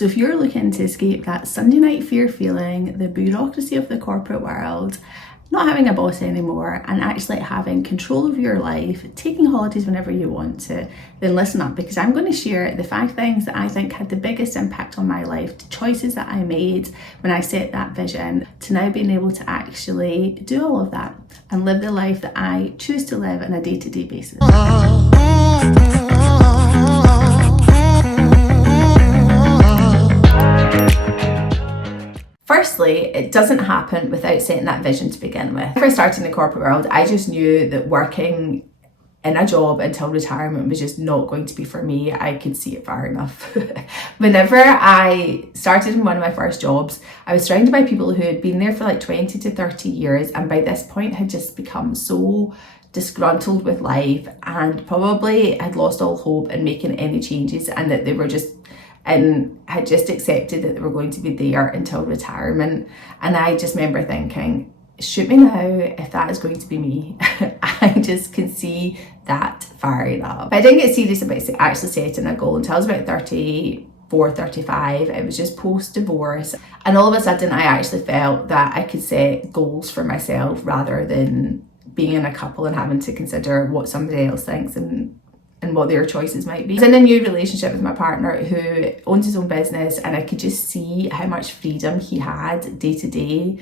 So if you're looking to escape that Sunday night fear feeling, the bureaucracy of the corporate world, not having a boss anymore, and actually having control of your life, taking holidays whenever you want to, then listen up, because I'm going to share the 5 things that I think had the biggest impact on my life, the choices that I made when I set that vision, to now being able to actually do all of that and live the life that I choose to live on a day-to-day basis. Firstly, it doesn't happen without setting that vision to begin with. When I started in the corporate world, I just knew that working in a job until retirement was just not going to be for me. I could see it far enough. Whenever I started in one of my first jobs, I was surrounded by people who had been there for like 20 to 30 years, and by this point had just become so disgruntled with life and probably had lost all hope in making any changes, and that they were just had just accepted that they were going to be there until retirement. And I just remember thinking, shoot me now if that is going to be me. I just can see that far enough. I didn't get serious about actually setting a goal until I was about 34, 35. It was just post-divorce, and all of a sudden I actually felt that I could set goals for myself rather than being in a couple and having to consider what somebody else thinks and what their choices might be. I was in a new relationship with my partner who owns his own business, and I could just see how much freedom he had day to day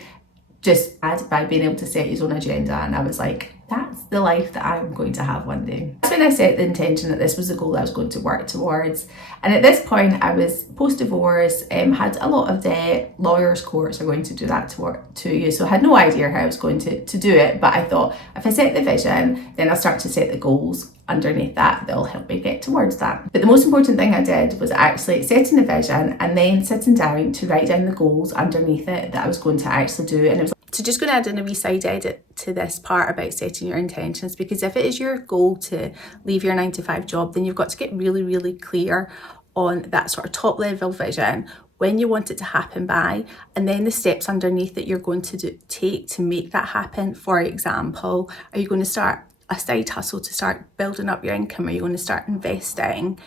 just by being able to set his own agenda. And I was like, that's the life that I'm going to have one day. That's when I set the intention that this was the goal that I was going to work towards. And at this point, I was post-divorce, had a lot of debt. Lawyers' courts are going to do that to you. So I had no idea how I was going to do it. But I thought, if I set the vision, then I'll start to set the goals underneath that that'll help me get towards that. But the most important thing I did was actually setting the vision and then sitting down to write down the goals underneath it that I was going to actually do. And it was so just going to add in a wee side edit to this part about setting your intentions, because if it is your goal to leave your 9-to-5 job, then you've got to get really, really clear on that sort of top level vision, when you want it to happen by, and then the steps underneath that you're going to take to make that happen. For example, are you going to start a side hustle to start building up your income? Are you going to start investing?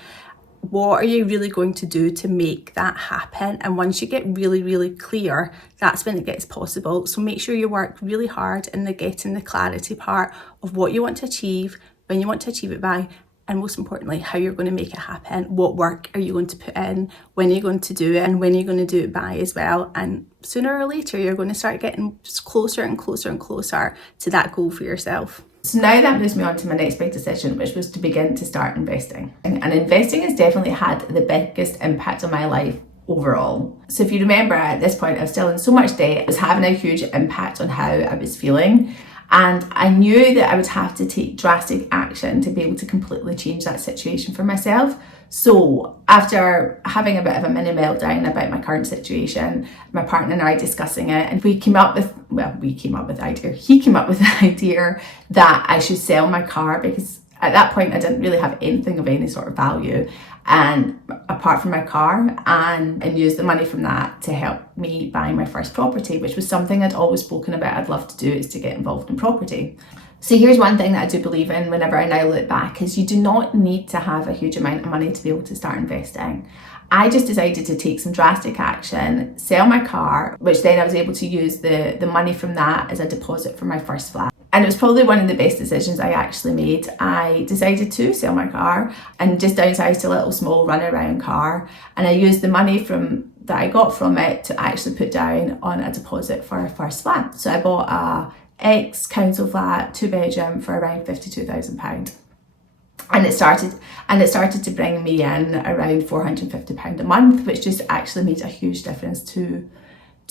What are you really going to do to make that happen? And once you get really, really clear, that's when it gets possible. So make sure you work really hard in the getting the clarity part of what you want to achieve, when you want to achieve it by, and most importantly, how you're going to make it happen. What work are you going to put in, when are you going to do it, and when are you going to do it by as well. And sooner or later, you're going to start getting closer and closer and closer to that goal for yourself. So now that moves me on to my next big decision, which was to begin to start investing. And investing has definitely had the biggest impact on my life overall. So if you remember, at this point, I was still in so much debt. It was having a huge impact on how I was feeling. And I knew that I would have to take drastic action to be able to completely change that situation for myself. So after having a bit of a mini meltdown about my current situation, my partner and I discussing it, and he came up with the idea that I should sell my car, because at that point I didn't really have anything of any sort of value and apart from my car, and use the money from that to help me buy my first property, which was something I'd always spoken about I'd love to do, is to get involved in property. So here's one thing that I do believe in whenever I now look back, is you do not need to have a huge amount of money to be able to start investing. I just decided to take some drastic action, sell my car, which then I was able to use the money from that as a deposit for my first flat. And it was probably one of the best decisions I actually made. I decided to sell my car and just downsize to a little small runaround car. And I used the money that I got from it to actually put down on a deposit for a first flat. So I bought a ex-council flat, 2-bedroom, for around £52,000. And it started to bring me in around £450 a month, which just actually made a huge difference to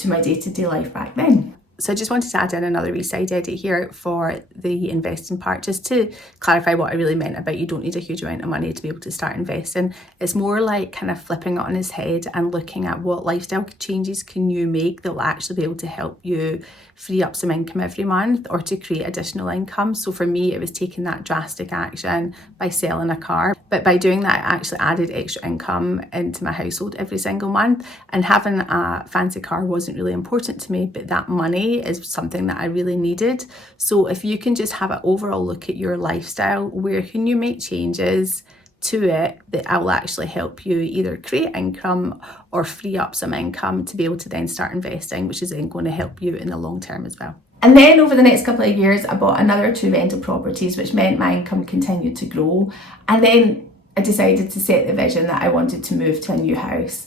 my day-to-day life back then. So I just wanted to add in another wee side edit here for the investing part, just to clarify what I really meant about you don't need a huge amount of money to be able to start investing. It's more like kind of flipping it on its head and looking at what lifestyle changes can you make that will actually be able to help you free up some income every month or to create additional income. So for me, it was taking that drastic action by selling a car. But by doing that, I actually added extra income into my household every single month. And having a fancy car wasn't really important to me, but that money is something that I really needed. So if you can just have an overall look at your lifestyle, where can you make changes to it that will actually help you either create income or free up some income to be able to then start investing, which is then going to help you in the long term as well. And then over the next couple of years, I bought another 2 rental properties, which meant my income continued to grow. And then I decided to set the vision that I wanted to move to a new house.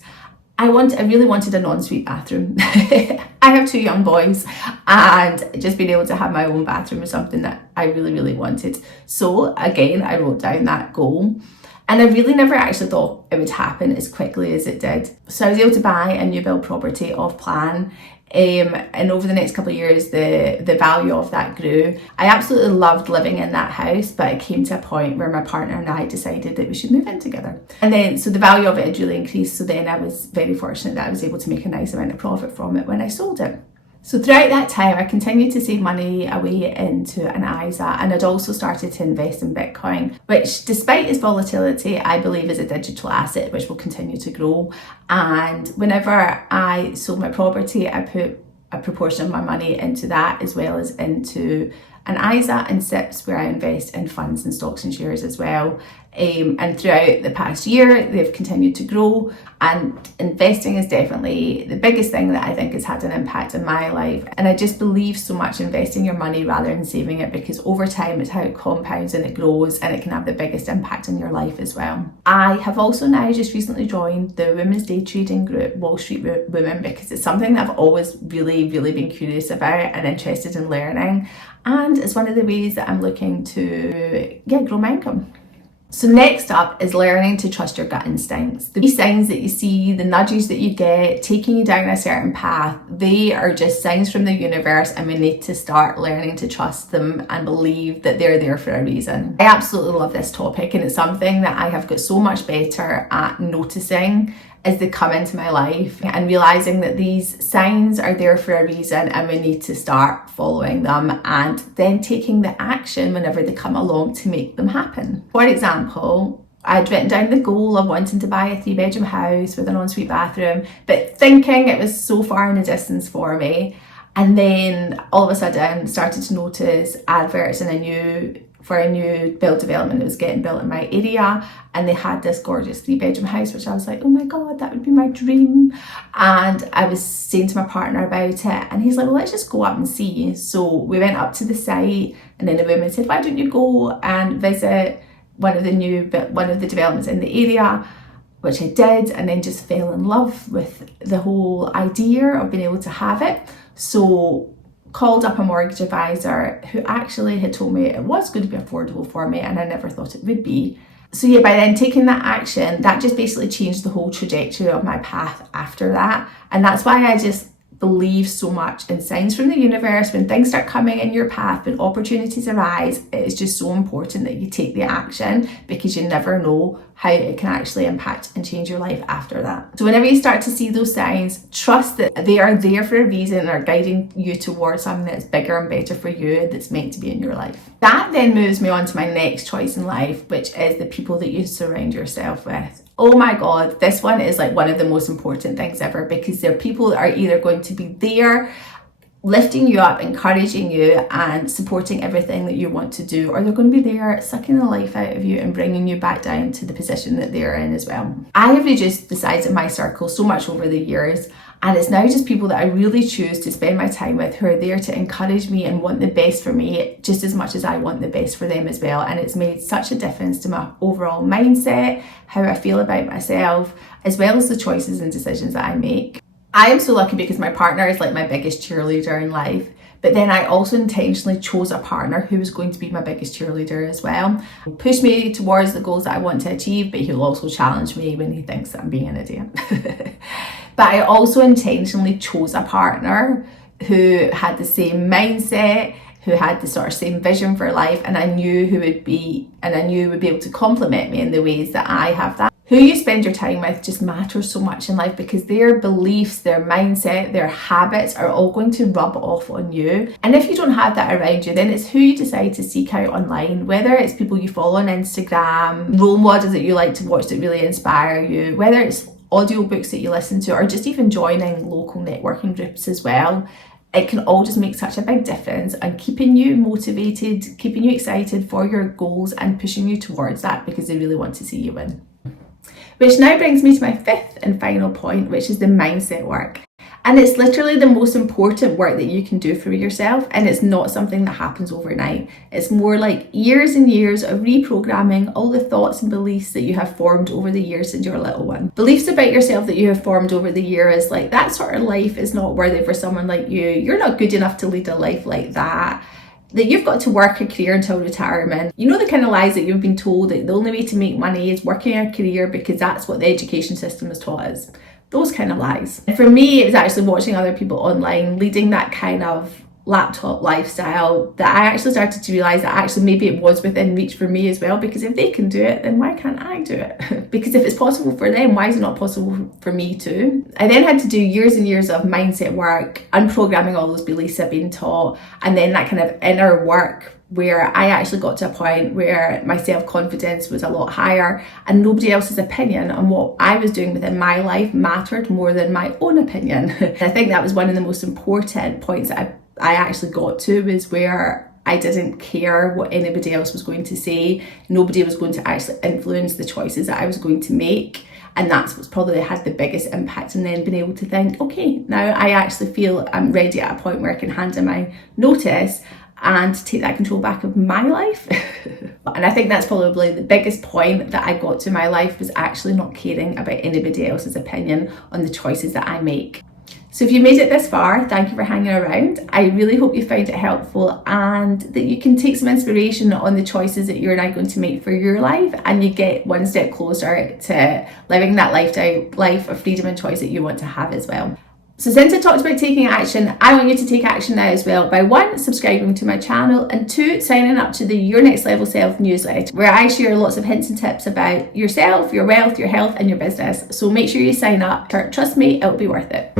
I really wanted an ensuite bathroom. I have 2 young boys, and just being able to have my own bathroom was something that I really, really wanted. So again, I wrote down that goal. And I really never actually thought it would happen as quickly as it did. So I was able to buy a new build property off plan. And over the next couple of years, the value of that grew. I absolutely loved living in that house, but it came to a point where my partner and I decided that we should move in together. And then, so the value of it had really increased. So then I was very fortunate that I was able to make a nice amount of profit from it when I sold it. So throughout that time, I continued to save money away into an ISA, and I'd also started to invest in Bitcoin, which despite its volatility, I believe is a digital asset which will continue to grow. And whenever I sold my property, I put a proportion of my money into that as well as into an ISA and SIPs, where I invest in funds and stocks and shares as well. And throughout the past year, they've continued to grow, and investing is definitely the biggest thing that I think has had an impact in my life. And I just believe so much in investing your money rather than saving it, because over time it's how it compounds and it grows, and it can have the biggest impact in your life as well. I have also now just recently joined the women's day trading group, Wall Street Women, because it's something that I've always really, really been curious about and interested in learning. And it's one of the ways that I'm looking to grow my income. So next up is learning to trust your gut instincts. The signs that you see, the nudges that you get, taking you down a certain path, they are just signs from the universe, and we need to start learning to trust them and believe that they're there for a reason. I absolutely love this topic, and it's something that I have got so much better at noticing as they come into my life, and realizing that these signs are there for a reason and we need to start following them and then taking the action whenever they come along to make them happen. For example, I'd written down the goal of wanting to buy a 3-bedroom house with an ensuite bathroom, but thinking it was so far in the distance for me. And then all of a sudden started to notice adverts for a new build development that was getting built in my area, and they had this gorgeous 3-bedroom house, which I was like, oh my god, that would be my dream. And I was saying to my partner about it, and he's like, well, let's just go up and see. So we went up to the site, and then the woman said, why don't you go and visit one of the developments in the area, which I did, and then just fell in love with the whole idea of being able to have it. So called up a mortgage advisor who actually had told me it was going to be affordable for me, and I never thought it would be. So yeah, by then taking that action, that just basically changed the whole trajectory of my path after that. And that's why I just believe so much in signs from the universe. When things start coming in your path, when opportunities arise, it is just so important that you take the action, because you never know how it can actually impact and change your life after that. So whenever you start to see those signs, trust that they are there for a reason and are guiding you towards something that's bigger and better for you and that's meant to be in your life. That then moves me on to my next choice in life, which is the people that you surround yourself with. Oh my god, this one is like one of the most important things ever, because their people are either going to be there lifting you up, encouraging you and supporting everything that you want to do, or they're going to be there sucking the life out of you and bringing you back down to the position that they're in as well. I have reduced the size of my circle so much over the years, and it's now just people that I really choose to spend my time with, who are there to encourage me and want the best for me just as much as I want the best for them as well. And it's made such a difference to my overall mindset, how I feel about myself, as well as the choices and decisions that I make. I am so lucky because my partner is like my biggest cheerleader in life, but then I also intentionally chose a partner who was going to be my biggest cheerleader as well. He'll push me towards the goals that I want to achieve, but he'll also challenge me when he thinks that I'm being an idiot. But I also intentionally chose a partner who had the same mindset, who had the sort of same vision for life, and I knew would be able to complement me in the ways that I have that. Who you spend your time with just matters so much in life, because their beliefs, their mindset, their habits are all going to rub off on you. And if you don't have that around you, then it's who you decide to seek out online, whether it's people you follow on Instagram, role models that you like to watch that really inspire you, whether it's audiobooks that you listen to, or just even joining local networking groups as well. it can all just make such a big difference on keeping you motivated, keeping you excited for your goals and pushing you towards that because they really want to see you win. Which now brings me to my fifth and final point, which is the mindset work. And it's literally the most important work that you can do for yourself, and it's not something that happens overnight. It's more like years and years of reprogramming all the thoughts and beliefs that you have formed over the years since you're a little one. Beliefs about yourself that you have formed over the years, like that sort of life is not worthy for someone like you. You're not good enough to lead a life like that. That you've got to work a career until retirement. You know, the kind of lies that you've been told that the only way to make money is working a career because that's what the education system has taught us. Those kind of lies. And for me, it was actually watching other people online leading that kind of laptop lifestyle that I actually started to realise that actually maybe it was within reach for me as well, because if they can do it, then why can't I do it? Because if it's possible for them, why is it not possible for me too? I then had to do years and years of mindset work, unprogramming all those beliefs I've been taught, and then that kind of inner work where I actually got to a point where my self-confidence was a lot higher and nobody else's opinion on what I was doing within my life mattered more than my own opinion. I think that was one of the most important points that I actually got to, was where I didn't care what anybody else was going to say. Nobody was going to actually influence the choices that I was going to make. And that's what's probably had the biggest impact, and then being able to think, okay, now I actually feel I'm ready at a point where I can hand in my notice and take that control back of my life. And I think that's probably the biggest point that I got to in my life, was actually not caring about anybody else's opinion on the choices that I make. So if you made it this far, thank you for hanging around. I really hope you found it helpful and that you can take some inspiration on the choices that you're now going to make for your life, and you get one step closer to living that life of freedom and choice that you want to have as well. So since I talked about taking action, I want you to take action now as well by 1, subscribing to my channel, and 2, signing up to the Your Next Level Self newsletter, where I share lots of hints and tips about yourself, your wealth, your health and your business. So make sure you sign up. Trust me, it'll be worth it.